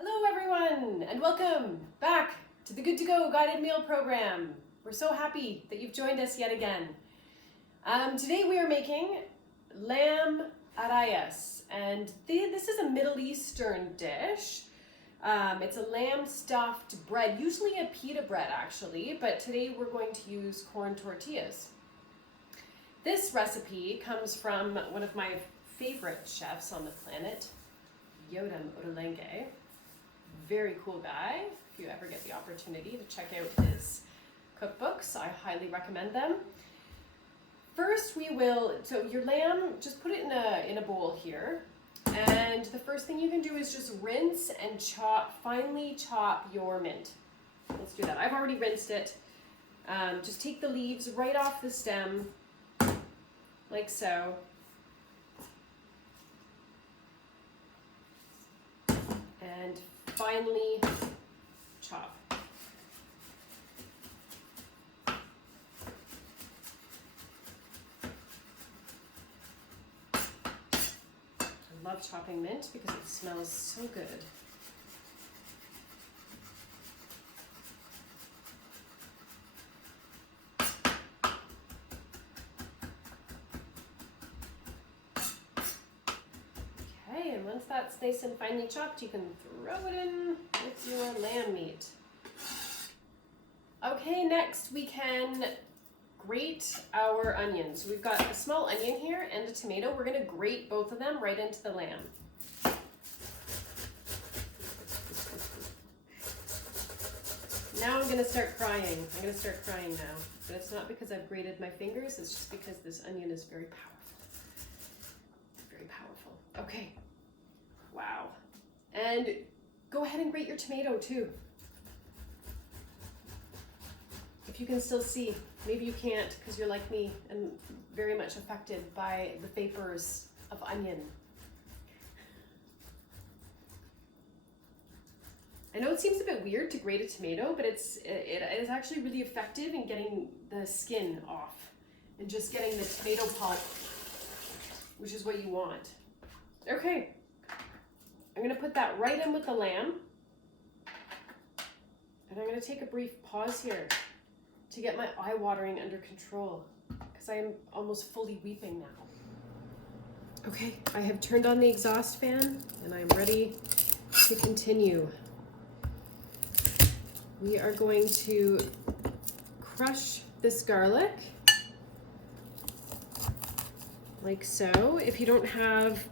Hello everyone, and welcome back to the Good to Go guided meal program. We're so happy that you've joined us yet again. Today we are making lamb Arayes, and this is a Middle Eastern dish. It's a lamb stuffed bread, usually a pita bread actually, but today we're going to use corn tortillas. This recipe comes from one of my favorite chefs on the planet, Yodam Ottolenghi. Very cool guy. If you ever get the opportunity to check out his cookbooks, I highly recommend them. First so your lamb, just put it in a bowl here. And the first thing you can do is just rinse and finely chop your mint. Let's do that. I've already rinsed it. Just take the leaves right off the stem, like so. And finely chop. I love chopping mint because it smells so good. Okay, and once that's nice and finely chopped, you can throw it in with your lamb meat. Okay, next we can grate our onions. We've got a small onion here and a tomato. We're going to grate both of them right into the lamb. Now I'm going to start crying. I'm going to start crying now. But it's not because I've grated my fingers, it's just because this onion is very powerful. Very powerful. Okay. Wow. And go ahead and grate your tomato too. If you can still see, maybe you can't because you're like me and very much affected by the vapors of onion. I know it seems a bit weird to grate a tomato, but it is actually really effective in getting the skin off and just getting the tomato pulp, which is what you want. Okay, I'm gonna put that right in with the lamb. And I'm gonna take a brief pause here to get my eye watering under control because I am almost fully weeping now. Okay, I have turned on the exhaust fan and I'm ready to continue. We are going to crush this garlic like so. If you don't have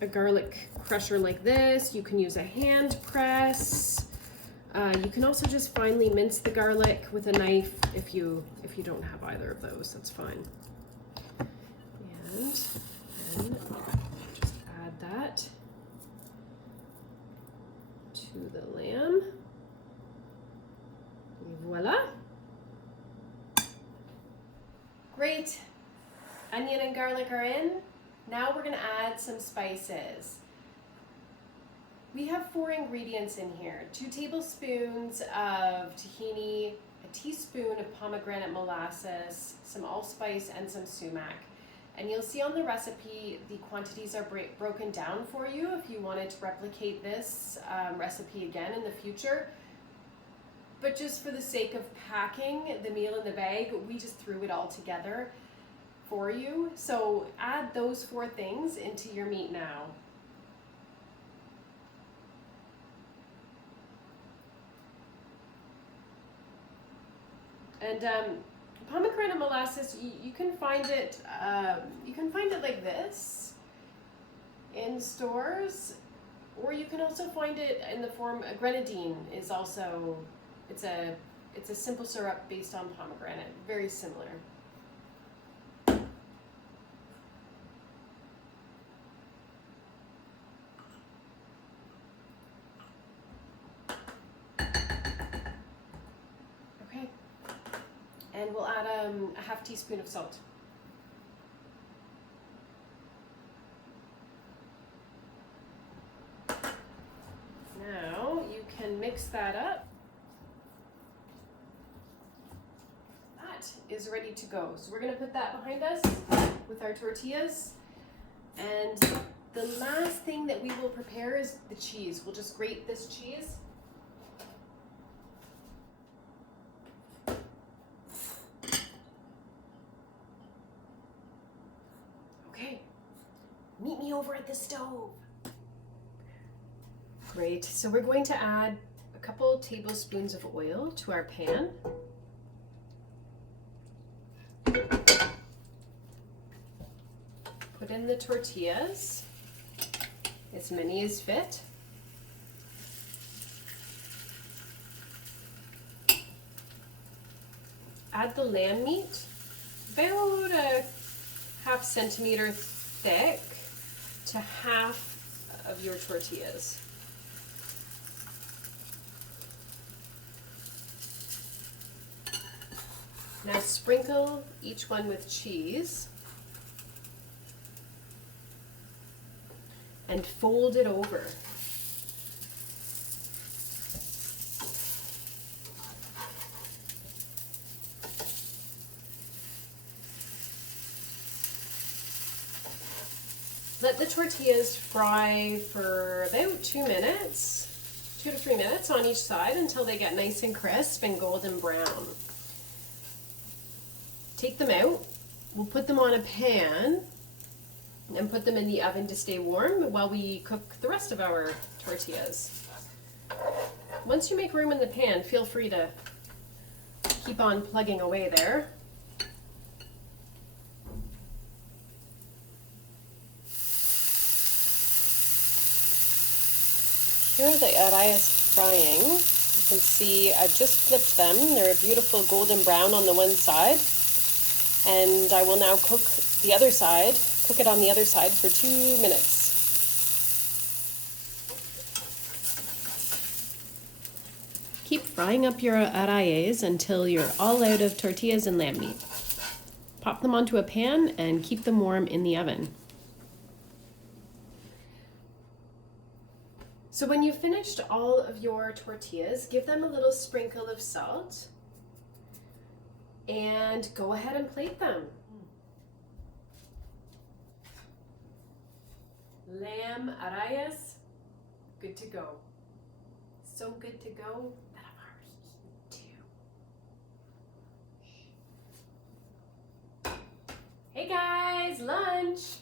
a garlic crusher like this, you can use a hand press. You can also just finely mince the garlic with a knife if you don't have either of those, that's fine. And then just add that to the lamb. Voila. Great. Onion and garlic are in. Now we're going to add some spices. We have 4 ingredients in here. 2 tablespoons of tahini, a teaspoon of pomegranate molasses, some allspice, and some sumac. And you'll see on the recipe, the quantities are broken down for you if you wanted to replicate this recipe again in the future. But just for the sake of packing the meal in the bag, we just threw it all together for you. So add those 4 things into your meat now. And pomegranate molasses, you can find it. You can find it like this in stores, or you can also find it in the form. Grenadine is also. It's a simple syrup based on pomegranate, very similar. And we'll add a half teaspoon of salt. Now you can mix that up. That is ready to go. So we're gonna put that behind us with our tortillas. And the last thing that we will prepare is the cheese. We'll just grate this cheese. Okay, meet me over at the stove. Great, so we're going to add a couple tablespoons of oil to our pan. Put in the tortillas, as many as fit. Add the lamb meat, about a ½ centimeter thick to half of your tortillas. Now sprinkle each one with cheese and fold it over. Let the tortillas fry for about 2 minutes, 2 to 3 minutes on each side until they get nice and crisp and golden brown. Take them out. We'll put them on a pan and put them in the oven to stay warm while we cook the rest of our tortillas. Once you make room in the pan, feel free to keep on plugging away there. Here are the Arayes frying. You can see I've just flipped them. They're a beautiful golden brown on the one side. And I will now cook it on the other side for 2 minutes. Keep frying up your arayes until you're all out of tortillas and lamb meat. Pop them onto a pan and keep them warm in the oven. So when you've finished all of your tortillas, give them a little sprinkle of salt and go ahead and plate them. Lamb Arayes, good to go. So good to go that I've already eaten 2. Hey guys, lunch!